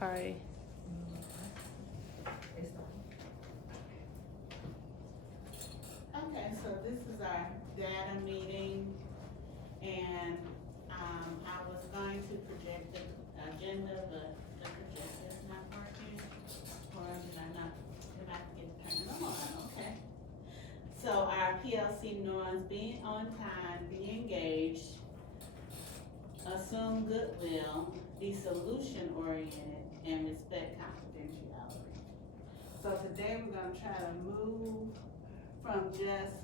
Okay. Okay, so this is our data meeting, and, I was going to project the agenda, but the projector's not working. Or did I get it turned on? Okay. So our PLC norms: being on time, be engaged, assume goodwill, be solution oriented, and respect confidentiality. So today we're gonna try to move from just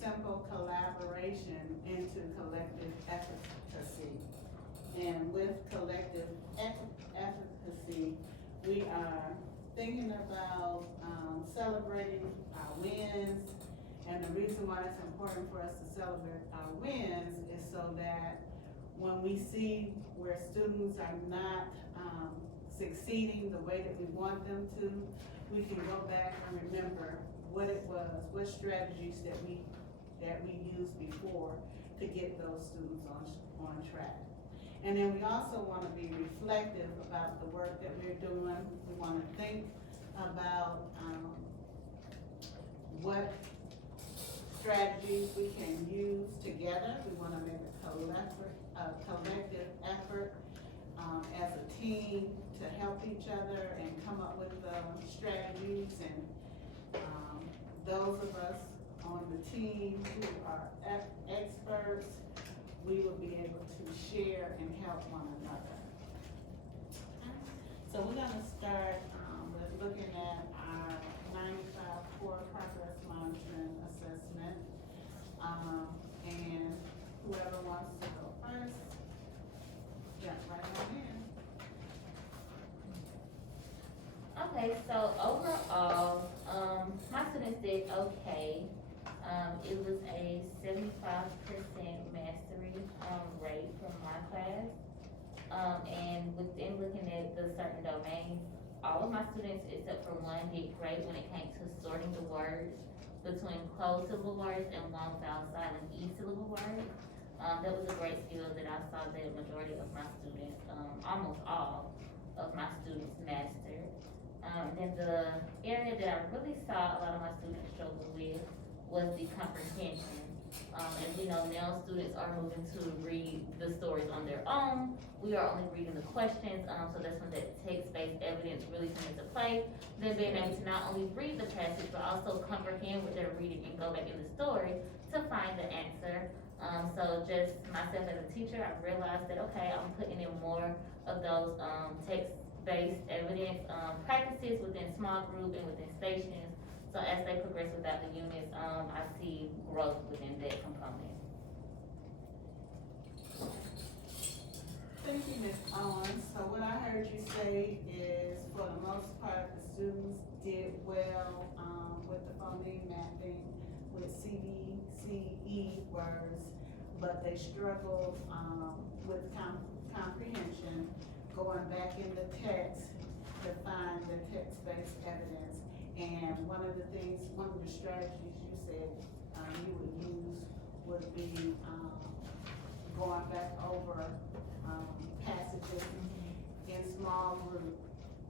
simple collaboration into collective efficacy. And with collective efficacy, we are thinking about celebrating our wins. And the reason why it's important for us to celebrate our wins is so that when we see where students are not succeeding the way that we want them to, we can go back and remember what it was, what strategies that we used before to get those students on track. And then we also want to be reflective about the work that we're doing. We want to think about what strategies we can use together. We want to make a collective effort as a team to help each other and come up with strategies. And those of us on the team who are experts, we will be able to share and help one another. So we're gonna start with looking at our 95 core progress monitoring assessment. And whoever wants to go first, jump right on in. Okay, so overall, my students did okay. It was a 75% mastery rate from my class. And within looking at the certain domains, all of my students except for one did great when it came to sorting the words between closed syllable words and long vowel silent E syllable words. That was a great skill that I saw that majority of my students, almost all of my students mastered. Then the area that I really saw a lot of my students struggle with was the comprehension. As we know now, students are moving to read the stories on their own. We are only reading the questions, so that's when that text-based evidence really comes into play. Then being able to not only read the passage, but also comprehend what they're reading and go back in the story to find the answer. So just myself as a teacher, I realized that, okay, I'm putting in more of those text-based evidence practices within small group and within stations. So as they progress without the units, I see growth within that component. Thank you, Ms. Owens. So what I heard you say is, for the most part, the students did well with the phoneme mapping, with CBCE words, but they struggled with comprehension, going back in the text to find the text-based evidence. And one of the strategies you said you would use would be going back over passages in small group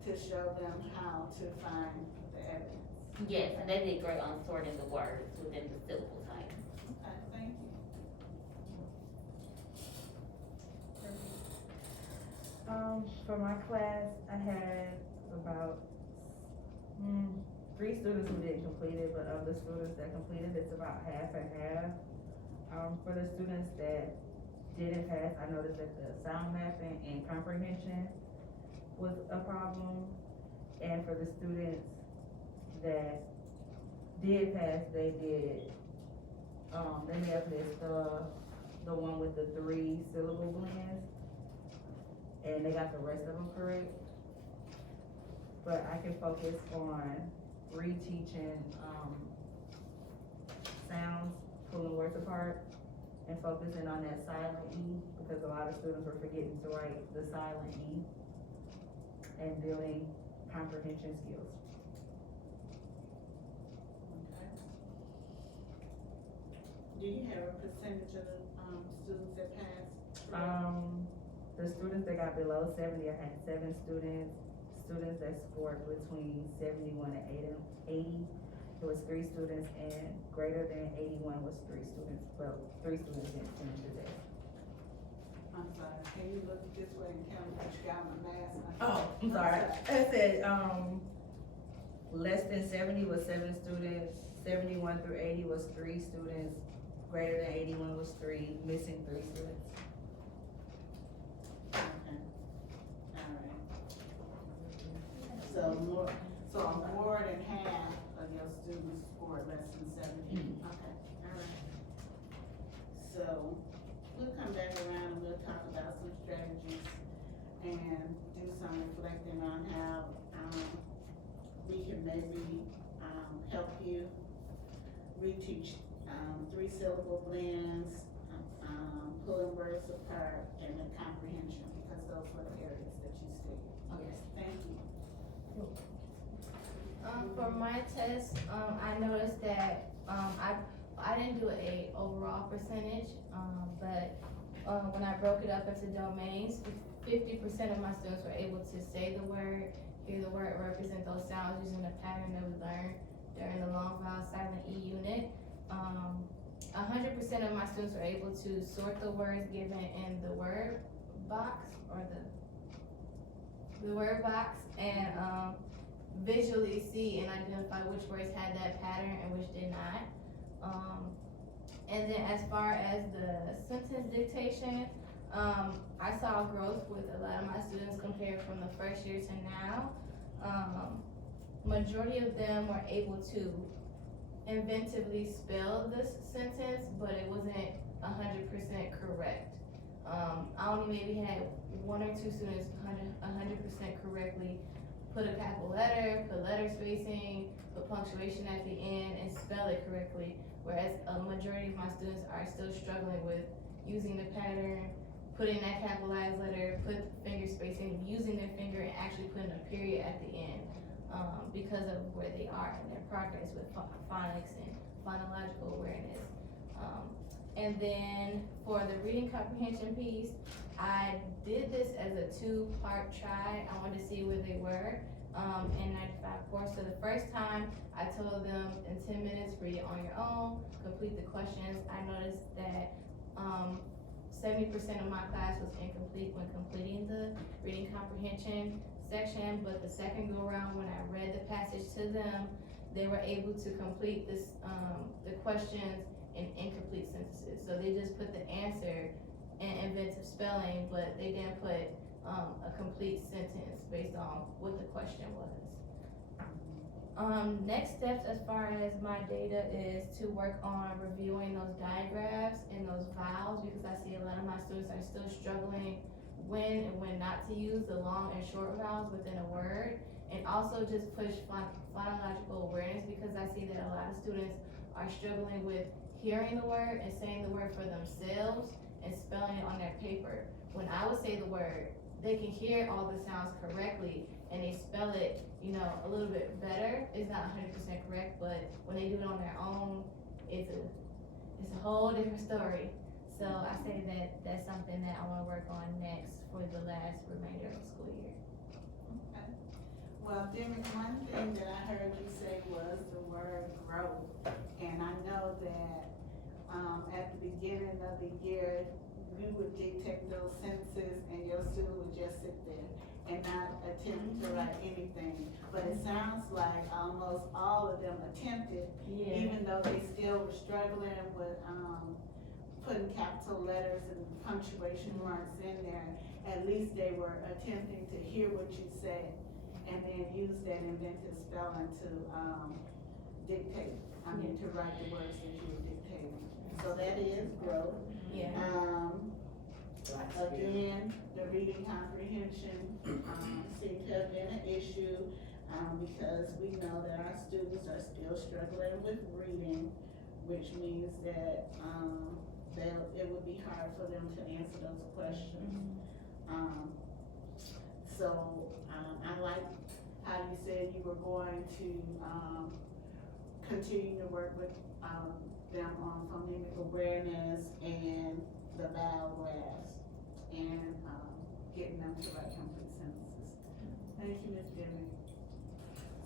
to show them how to find the evidence. Yes, and they did great on sorting the words within the syllable type. Okay, thank you. For my class, I had about 3 students who didn't complete it, but of the students that completed, it's about half and half. For the students that didn't pass, I noticed that the sound mapping and comprehension was a problem. And for the students that did pass, they may have missed the one with the 3 syllable blends, and they got the rest of them correct. But I can focus on reteaching sounds, pulling words apart, and focusing on that silent E, because a lot of students were forgetting to write the silent E, and building comprehension skills. Okay. Do you have a percentage of the students that passed? The students that got below 70, I had 7 students. students that scored between 71 and 80. It was 3 students, and greater than 81 was 3 students, but 3 students didn't finish the test. I'm sorry, can you look this way and tell me what you got my mask on? Oh, I'm sorry. I said, less than 70 was 7 students, 71 through 80 was 3 students, greater than 81 was 3, missing 3 students. Okay, alright. So more than half of your students scored less than 70. Okay, alright. So, we'll come back around and we'll talk about some strategies and do some reflecting on how, we can maybe, help you reteach, 3-syllable blends, pulling words apart, and the comprehension, because those were the areas that you stated. Yes, thank you. For my test, I noticed that, I didn't do a overall percentage, but, when I broke it up into domains, 50% of my students were able to say the word, hear the word, represent those sounds using the pattern that we learned during the long vowel silent E unit. 100% of my students were able to sort the words given in the word box, or the word box, and, visually see and identify which words had that pattern and which did not. And then as far as the sentence dictation, I saw growth with a lot of my students compared from the first year to now. Majority of them were able to inventively spell this sentence, but it wasn't 100% correct. I only maybe had 1 or 2 students 100% correctly put a capital letter, put letter spacing, put punctuation at the end, and spell it correctly. Whereas a majority of my students are still struggling with using the pattern, putting that capitalized letter, put finger spacing, using their finger, and actually putting a period at the end, because of where they are in their progress with phonics and phonological awareness. And then for the reading comprehension piece, I did this as a 2-part try. I wanted to see where they were in 95 course. So the first time I told them in 10 minutes, read it on your own, complete the questions. I noticed that 70% of my class was incomplete when completing the reading comprehension section, but the second go around when I read the passage to them, they were able to complete this, the questions in incomplete sentences. So they just put the answer and inventive spelling, but they didn't put a complete sentence based on what the question was. Next steps as far as my data is to work on reviewing those diagrams and those vowels, because I see a lot of my students are still struggling when and when not to use the long and short vowels within a word, and also just push phonological awareness, because I see that a lot of students are struggling with hearing the word and saying the word for themselves and spelling it on their paper. When I would say the word, they can hear all the sounds correctly and they spell it, a little bit better. It's not 100% correct, but when they do it on their own, it's a whole different story. So I say that that's something that I wanna work on next for the last remainder of the school year. Okay. Well, Demi, one thing that I heard you say was the word growth. And I know that, at the beginning of the year, you would dictate those sentences and your student would just sit there and not attempt to write anything. But it sounds like almost all of them attempted, even though they still were struggling with, putting capital letters and punctuation marks in there. At least they were attempting to hear what you said and then use that inventive spelling to, to write the words that you were dictating. So that is growth. Yeah. Again, the reading comprehension, seemed to have been an issue, because we know that our students are still struggling with reading, which means that, it would be hard for them to answer those questions. I like how you said you were going to, continue to work with, them on phonemic awareness and the vowel graphs and, getting them to write complete sentences. Thank you, Ms. Dillon.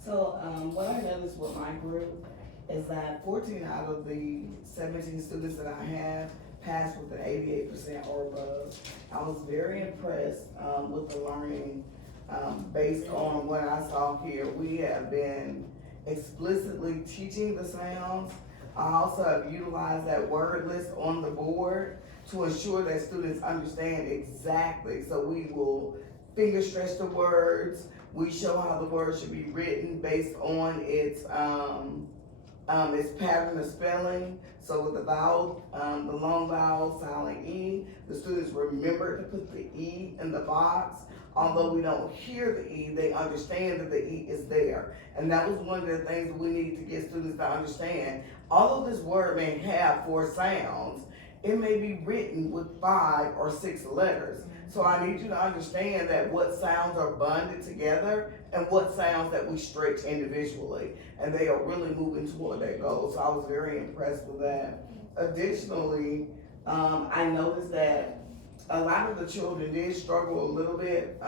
So, what I noticed with my group is that 14 out of the 17 students that I have passed with an 88% or above. I was very impressed, with the learning, based on what I saw here. We have been explicitly teaching the sounds. I also have utilized that word list on the board to ensure that students understand exactly. So we will finger stretch the words. We show how the word should be written based on its pattern of spelling. So with the vowel, the long vowel, silent E, the students remember to put the E in the box. Although we don't hear the E, they understand that the E is there. And that was one of the things we need to get students to understand. Although this word may have 4 sounds, it may be written with 5 or 6 letters. So I need you to understand that what sounds are bonded together and what sounds that we stretch individually. And they are really moving toward that goal. So I was very impressed with that. Additionally, I noticed that a lot of the children did struggle a little bit,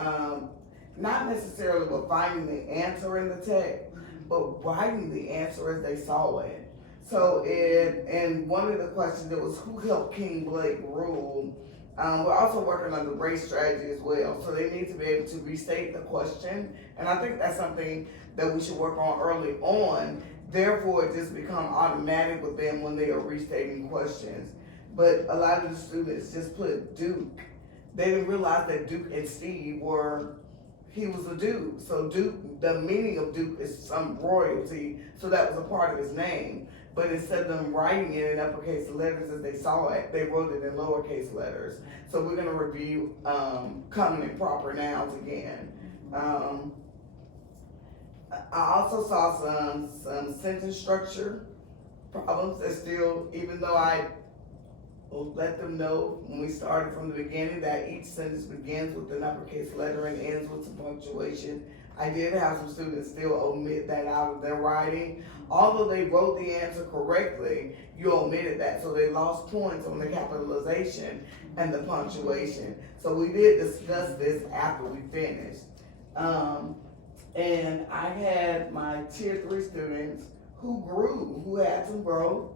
not necessarily with finding the answer in the text, but writing the answer as they saw it. So and one of the questions that was who helped King Blake rule. We're also working on the race strategy as well. So they need to be able to restate the question. And I think that's something that we should work on early on. Therefore, it just become automatic with them when they are restating questions. But a lot of the students just put Duke. They didn't realize that Duke and Steve he was a Duke. So Duke, the meaning of Duke is some royalty. So that was a part of his name. But instead of them writing it in uppercase letters as they saw it, they wrote it in lowercase letters. So we're gonna review common and proper nouns again. I also saw some sentence structure problems that still, even though I let them know when we started from the beginning that each sentence begins with an uppercase letter and ends with some punctuation. I did have some students still omit that out of their writing. Although they wrote the answer correctly, you omitted that, so they lost points on the capitalization and the punctuation. So we did discuss this after we finished. And I had my tier 3 students who grew, who had some growth,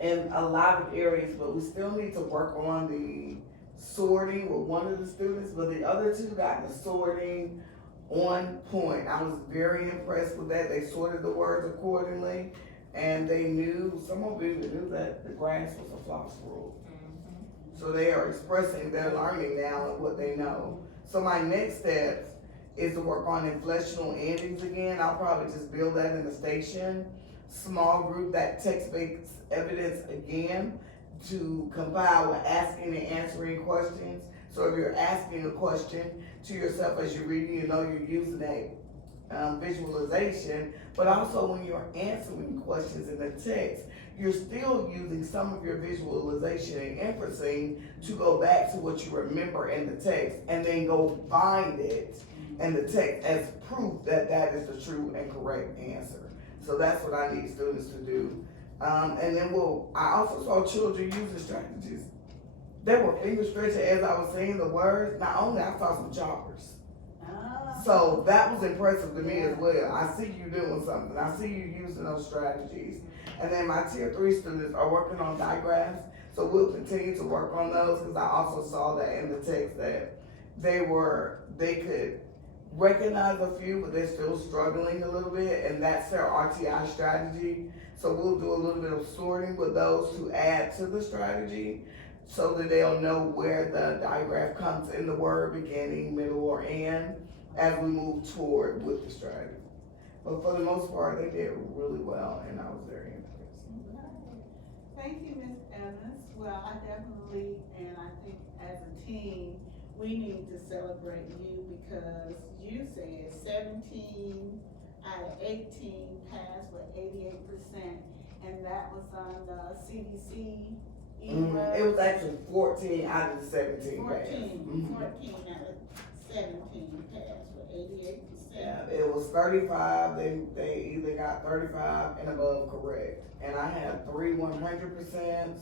in a lot of areas, but we still need to work on the sorting with one of the students, but the other 2 got the sorting on point. I was very impressed with that. They sorted the words accordingly, and they knew, some of them even knew that the grass was a floss rule. So they are expressing their learning now and what they know. So my next steps is to work on inflectional endings again. I'll probably just build that in the station. Small group, that text-based evidence again, to compile with asking and answering questions. So if you're asking a question to yourself as you're reading, you know you're using a visualization, but also when you're answering questions in the text, you're still using some of your visualization and inferencing to go back to what you remember in the text and then go find it in the text as proof that that is the true and correct answer. So that's what I need students to do. And then I also saw children using strategies. They were finger stretching as I was saying the words. Not only I saw some choppers. So that was impressive to me as well. I see you doing something. I see you using those strategies. And then my tier 3 students are working on diagrams. So we'll continue to work on those because I also saw that in the text that they could recognize a few, but they're still struggling a little bit, and that's their RTI strategy. So we'll do a little bit of sorting with those to add to the strategy so that they'll know where the diagram comes in the word, beginning, middle, or end, as we move toward with the strategy. But for the most part, they did really well, and I was very impressed. Thank you, Ms. Evans. Well, I definitely, and I think as a team, we need to celebrate you because you said 17 out of 18 passed with 88%, and that was on the CDC. It was actually 14 out of the 17 passed. 14 out of 17 passed with 88%. Yeah, it was 35, they either got 35 and above correct. And I had 3 100%,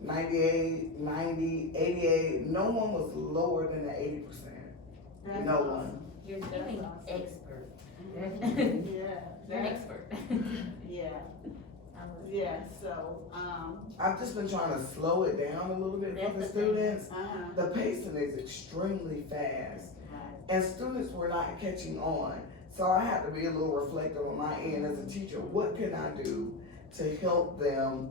98, 90, 88, no one was lower than the 80%. That's no awesome. one. You're feeling expert. Definitely. Yeah, You're an that's, expert. yeah, I was- yeah, so, I've just been trying to slow it down a little bit for That's the the thing. students. uh-huh, The pacing is extremely fast, right, and students were not catching on. So I had to be a little reflective on my end as a teacher. What can I do to help them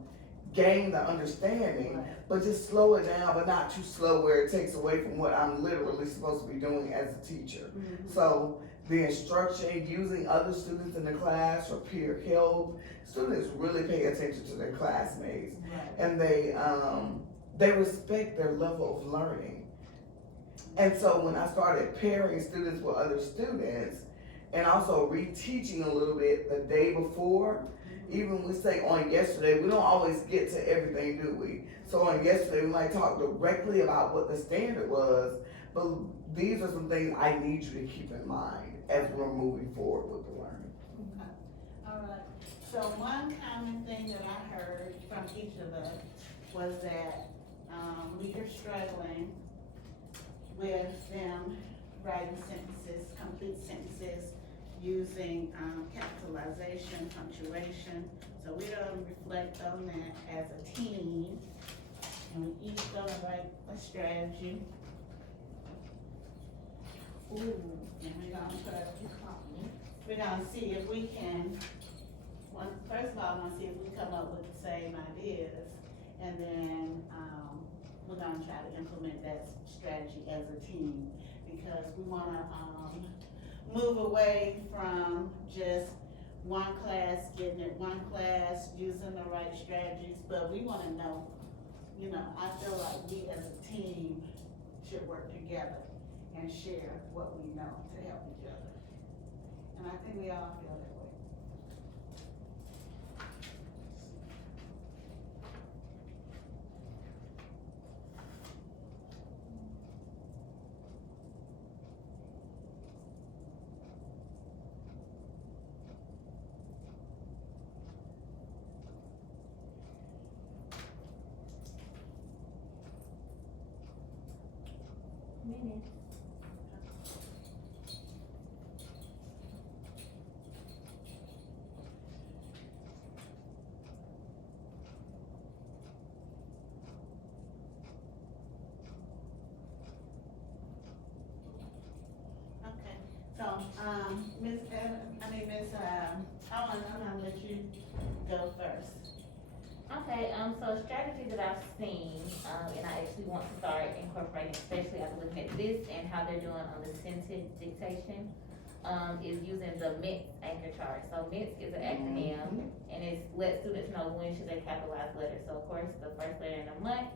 gain the understanding, right. but just slow it down, but not too slow where it takes away from what I'm literally supposed to be doing as a teacher. Mhm. So the instruction, using other students in the class for peer help, students really pay attention to their classmates, Right. and they respect their level of learning. And so when I started pairing students with other students and also reteaching a little bit the day before, even we say on yesterday, we don't always get to everything, do we? So on yesterday, we might talk directly about what the standard was, but these are some things I need you to keep in mind as we're moving forward with the learning. All right, so one common thing that I heard from each of us was that, we are struggling with them writing sentences, complete sentences, using, capitalization, punctuation. So we're gonna reflect on that as a team, and we each gonna write a strategy. Ooh, and we're gonna see if we can, first of all, I wanna see if we come up with the same ideas, and then, we're gonna try to implement that strategy as a team, because we wanna, move away from just one class getting it, one class using the right strategies, but we wanna know, I feel like we as a team should work together and share what we know to help each other. And I think we all feel that way. Minutes. Okay, so, Ms. Ellen, I'm gonna let you go first. Okay, so strategy that I've seen, and I actually want to start incorporating, especially after looking at this and how they're doing on the sentence dictation, is using the MITS anchor chart. So MITS is an acronym, and it lets students know when should they capitalize letters. So of course, the first letter in the month,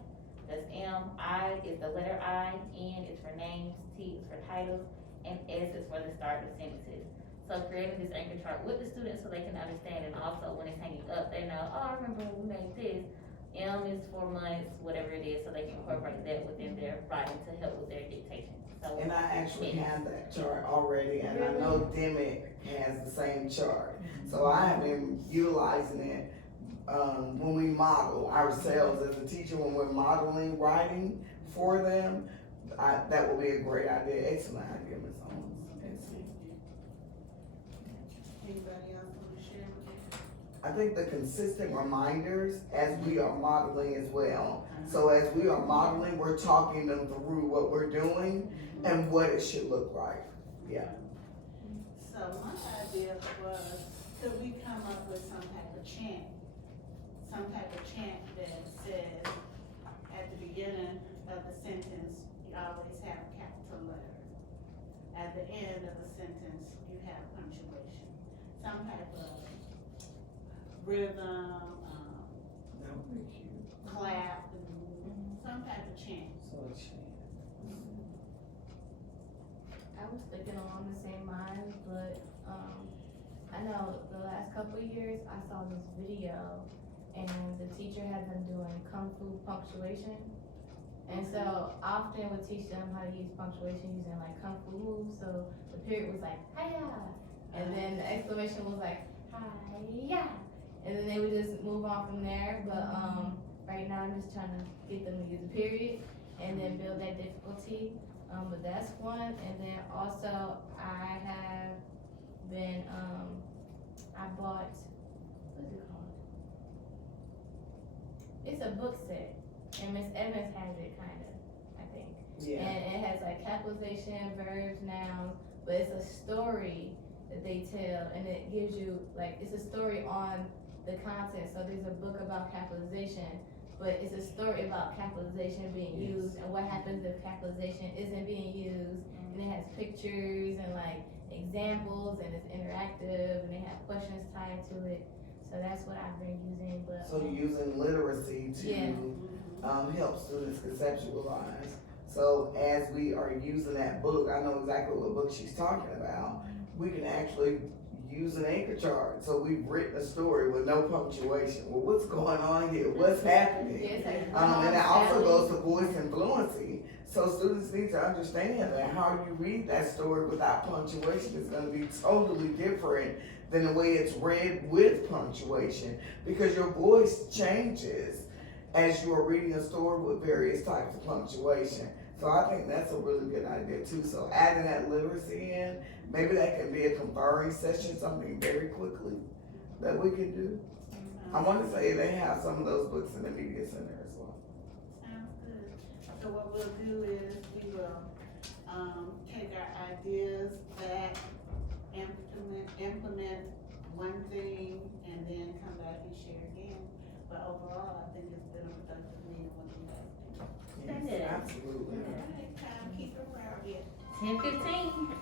that's M, I is the letter I, N is for names, T is for titles, and S is for the start of sentences. So creating this anchor chart with the students so they can understand, and also when it's hanging up, they know, oh, I remember when we made this. M is for months, whatever it is, so they can incorporate that within their writing to help with their dictation. So, And I actually have that chart already, and I know Demick has the same chart. So I have been utilizing it, when we model ourselves as a teacher, when we're modeling writing for them. That will be a great idea, excellent idea, Ms. Owens. Excellent. Anybody else want to share with me? I think the consistent reminders as we are modeling as well. So as we are modeling, we're talking them through what we're doing and what it should look like. Yeah. So my idea was, could we come up with some type of chant that says, at the beginning of the sentence, you always have a capital letter. At the end of the sentence, you have punctuation. Some type of rhythm, That would be cute. clap, some type of chant. So a chant. I was thinking along the same lines, but, I know the last couple of years, I saw this video, and the teacher had them doing kung fu punctuation. And so often would teach them how to use punctuation using like kung fu moves, so the period was like, hiya, and then the exclamation was like, hiya, and then they would just move on from there, but, right now I'm just trying to get them to use the period, and then build that difficulty. But that's one, and then also I have been, I bought, what's it called? It's a book set, and Miss Evans has it kinda, I think. Yeah. And it has like capitalization, verbs, nouns, but it's a story that they tell, and it gives you, like, it's a story on the content. So there's a book about capitalization, but it's a story about capitalization being Yes. used and what happens if capitalization isn't being used. And it has pictures and like examples, and it's interactive, and they have questions tied to it. So that's what I've been using, but. So you're using literacy Yeah. to help students conceptualize. So as we are using that book, I know exactly what book she's talking about. We can actually use an anchor chart. So we've written a story with no punctuation. Well, what's going on here? What's happening? Yeah, it's like And that also family. goes to voice and fluency. So students need to understand that how you read that story without punctuation is gonna be totally different than the way it's read with punctuation, because your voice changes as you are reading a story with various types of punctuation. So I think that's a really good idea too. So adding that literacy in, maybe that can be a conferring session, something very quickly that we can do. I wanna say they have some of those books in the media center as well. Sounds good. So what we'll do is we will, take our ideas back, implement one thing, and then come back and share again. But overall, I think it's been a productive meeting with you guys. Thank you. Yes, absolutely. All right, time keeper, where are we at? 10:15.